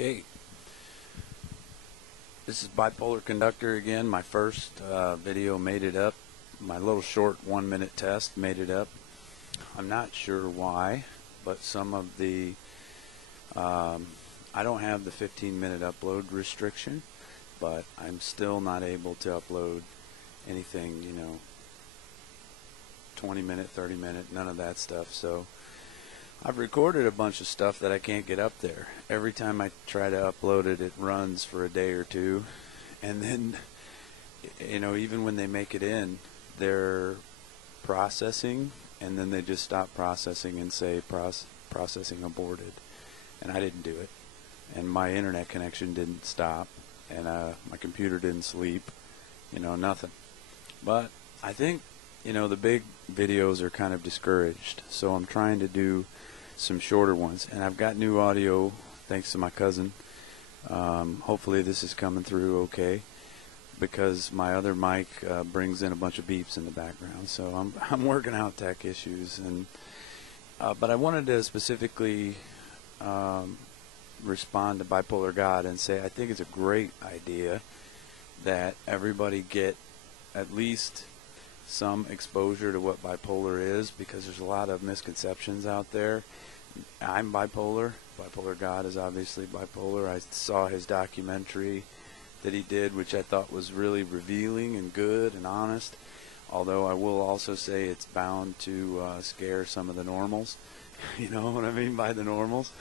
Okay, this is Bipolar Conductor again. My first video made it up. My little short 1-minute test made it up. I'm not sure why, but some of the I don't have the 15-minute upload restriction, but I'm still not able to upload anything, 20-minute, 30-minute, none of that stuff. So I've recorded a bunch of stuff that I can't get up there. Every time I try to upload it, it runs for a day or two, and then even when they make it in, they're processing, and then they just stop processing and say processing aborted. And I didn't do it, and my internet connection didn't stop, and my computer didn't sleep, nothing. But I think the big videos are kind of discouraged, so I'm trying to do some shorter ones, and I've got new audio thanks to my cousin. Hopefully this is coming through okay, because my other mic brings in a bunch of beeps in the background, so I'm working out tech issues. And but I wanted to specifically respond to Bipolar God and say I think it's a great idea that everybody get at least some exposure to what bipolar is, because there's a lot of misconceptions out there. I'm bipolar. Bipolar God is obviously bipolar. I saw his documentary that he did, which I thought was really revealing and good and honest, although I will also say it's bound to scare some of the normals. You know what I mean by the normals?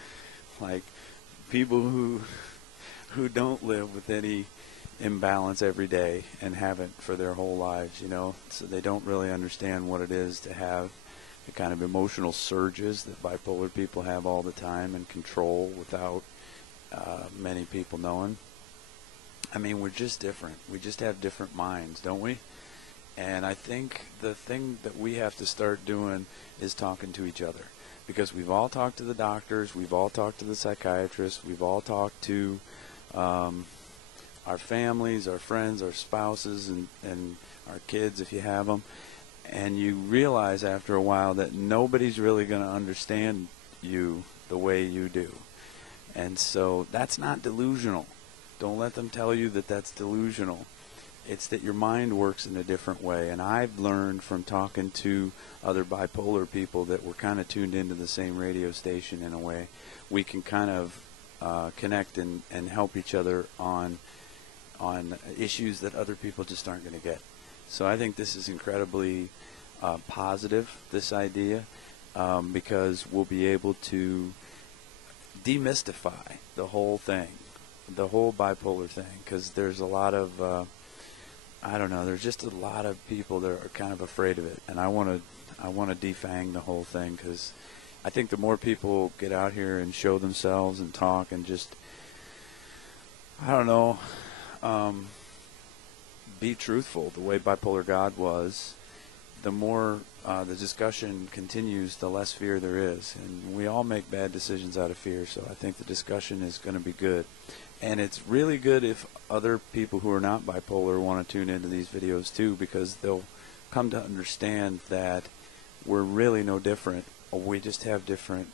Like people who don't live with any imbalance every day and haven't for their whole lives, so they don't really understand what it is to have the kind of emotional surges that bipolar people have all the time and control without many people knowing. I mean, we're just different. We just have different minds, don't we? And I think the thing that we have to start doing is talking to each other, because we've all talked to the doctors, we've all talked to the psychiatrists, we've all talked to our families, our friends, our spouses, and our kids if you have them, and you realize after a while that nobody's really going to understand you the way you do. And so that's not delusional. Don't let them tell you that that's delusional. It's that your mind works in a different way. And I've learned from talking to other bipolar people that we're kind of tuned into the same radio station in a way. We can kind of connect and help each other on issues that other people just aren't going to get. So I think this is incredibly positive, this idea, because we'll be able to demystify the whole thing, the whole bipolar thing, because there's a lot of, there's just a lot of people that are kind of afraid of it, and I want to defang the whole thing, because I think the more people get out here and show themselves and talk and just, be truthful the way Bipolar God was, the more the discussion continues, the less fear there is. And we all make bad decisions out of fear, so I think the discussion is going to be good. And it's really good if other people who are not bipolar want to tune into these videos too, because they'll come to understand that we're really no different. We just have different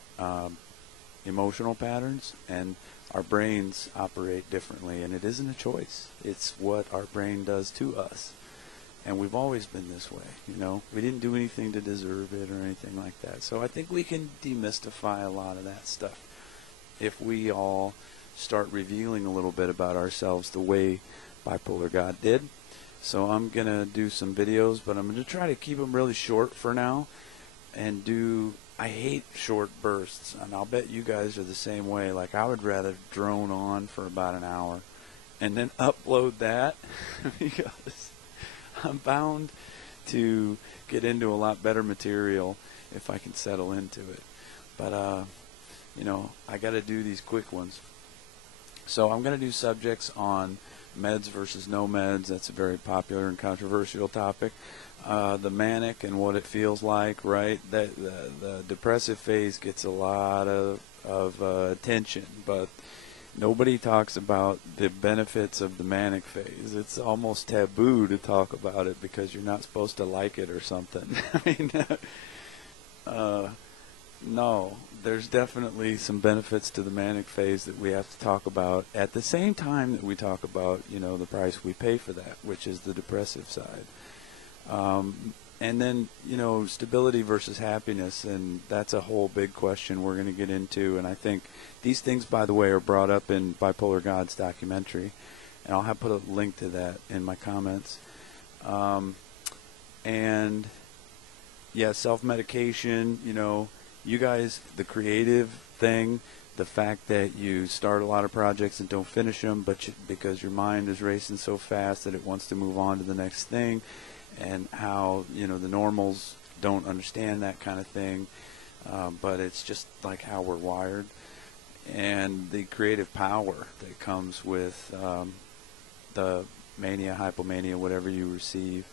emotional patterns, and our brains operate differently, and it isn't a choice. It's what our brain does to us, and we've always been this way. We didn't do anything to deserve it or anything like that. So I think we can demystify a lot of that stuff if we all start revealing a little bit about ourselves the way Bipolar God did. So I'm gonna do some videos, but I'm gonna try to keep them really short for now, and I hate short bursts, and I'll bet you guys are the same way. Like, I would rather drone on for about an hour and then upload that because I'm bound to get into a lot better material if I can settle into it. But, I got to do these quick ones. So I'm going to do subjects on meds versus no meds. That's a very popular and controversial topic. The manic and what it feels like, right? The depressive phase gets a lot of attention, but nobody talks about the benefits of the manic phase. It's almost taboo to talk about it because you're not supposed to like it or something. I mean, No, there's definitely some benefits to the manic phase that we have to talk about at the same time that we talk about, you know, the price we pay for that, which is the depressive side. And then, you know, stability versus happiness, and that's a whole big question we're going to get into. And I think these things, by the way, are brought up in Bipolar God's documentary, and I'll have put a link to that in my comments. And yeah, self-medication, you know, you guys, the creative thing, the fact that you start a lot of projects and don't finish them, but because your mind is racing so fast that it wants to move on to the next thing, and how, you know, the normals don't understand that kind of thing, but it's just like how we're wired, and the creative power that comes with the mania, hypomania, whatever you receive.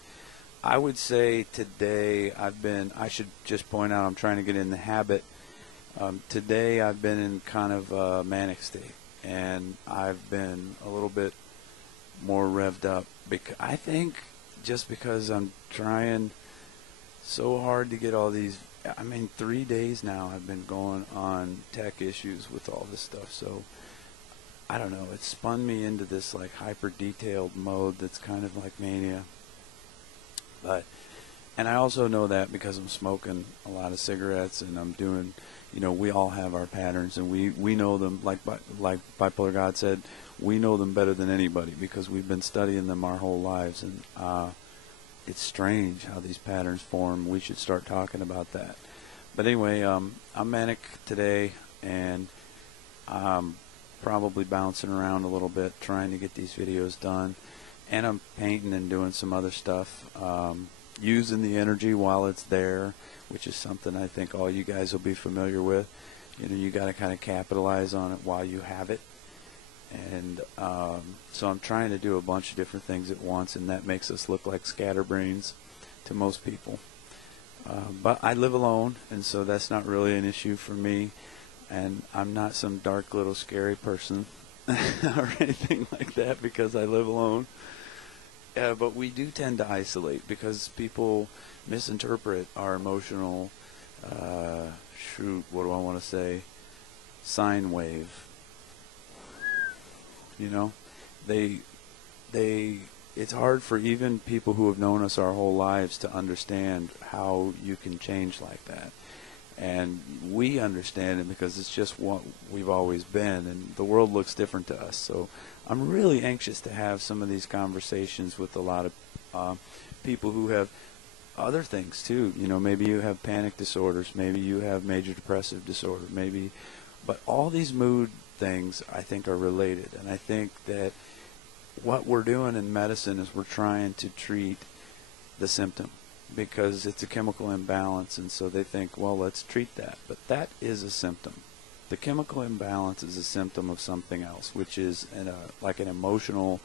I would say today I should just point out, I'm trying to get in the habit. Today I've been in kind of a manic state, and I've been a little bit more revved up. I think just because I'm trying so hard to get all these, I mean, 3 days now I've been going on tech issues with all this stuff, so I don't know, it spun me into this like hyper detailed mode that's kind of like mania. But, and I also know that because I'm smoking a lot of cigarettes, and I'm doing, you know, we all have our patterns, and we know them, like Bipolar God said, we know them better than anybody because we've been studying them our whole lives. And it's strange how these patterns form. We should start talking about that. But anyway, I'm manic today, and I'm probably bouncing around a little bit trying to get these videos done. And I'm painting and doing some other stuff, using the energy while it's there, which is something I think all you guys will be familiar with. You know, you got to kind of capitalize on it while you have it. And so I'm trying to do a bunch of different things at once, and that makes us look like scatterbrains to most people. But I live alone, and so that's not really an issue for me. And I'm not some dark little scary person or anything like that because I live alone. But we do tend to isolate because people misinterpret our emotional, what do I want to say, sine wave. You know, it's hard for even people who have known us our whole lives to understand how you can change like that. And we understand it because it's just what we've always been, and the world looks different to us. So I'm really anxious to have some of these conversations with a lot of people who have other things too. You know, maybe you have panic disorders, maybe you have major depressive disorder, maybe, but all these mood things I think are related. And I think that what we're doing in medicine is we're trying to treat the symptom, because it's a chemical imbalance, and so they think, well, let's treat that. But that is a symptom. The chemical imbalance is a symptom of something else, which is like an emotional,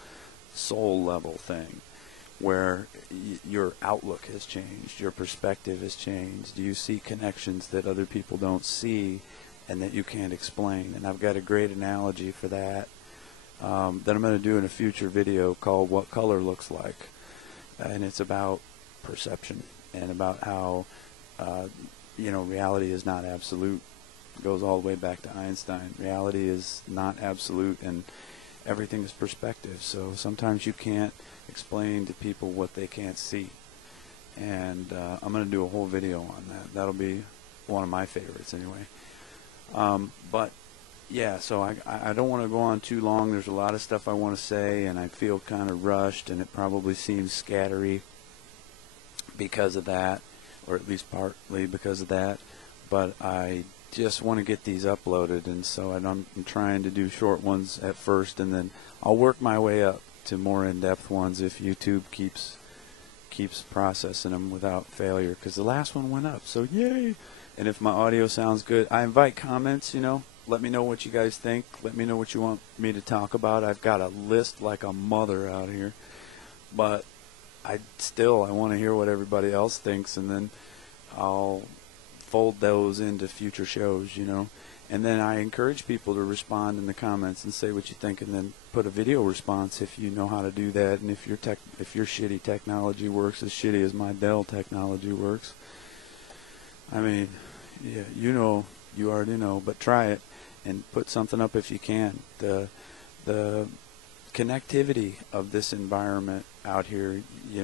soul level thing, where your outlook has changed, your perspective has changed. You see connections that other people don't see and that you can't explain. And I've got a great analogy for that that I'm going to do in a future video called What Color Looks Like. And it's about perception and about how you know, reality is not absolute. It goes all the way back to Einstein. Reality is not absolute, and everything is perspective. So sometimes you can't explain to people what they can't see. And I'm going to do a whole video on that. That'll be one of my favorites anyway. But yeah, so I don't want to go on too long. There's a lot of stuff I want to say, and I feel kind of rushed, and it probably seems scattery because of that, or at least partly because of that. But I just want to get these uploaded, and so I'm trying to do short ones at first, and then I'll work my way up to more in-depth ones if YouTube keeps processing them without failure, because the last one went up, so yay. And if my audio sounds good, I invite comments. You know, let me know what you guys think. Let me know what you want me to talk about. I've got a list like a mother out here, but I want to hear what everybody else thinks, and then I'll fold those into future shows, you know. And then I encourage people to respond in the comments and say what you think, and then put a video response if you know how to do that, and if your shitty technology works as shitty as my Dell technology works. I mean, Yeah, you already know, but try it and put something up if you can. The connectivity of this environment out here,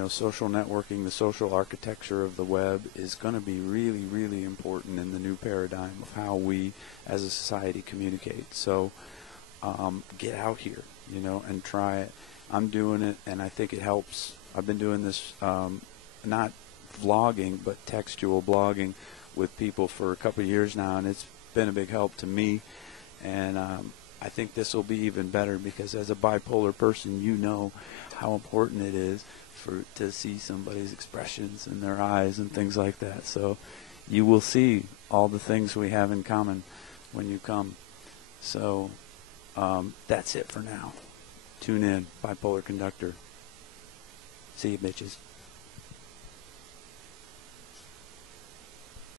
social networking, the social architecture of the web is going to be really, really important in the new paradigm of how we as a society communicate. So get out here, and try it. I'm doing it, and I think it helps. I've been doing this, not vlogging, but textual blogging with people for a couple of years now, and it's been a big help to me. And I think this will be even better because as a bipolar person, you know how important it is to see somebody's expressions in their eyes and things like that. So you will see all the things we have in common when you come. So that's it for now. Tune in, Bipolar Conductor. See you, bitches.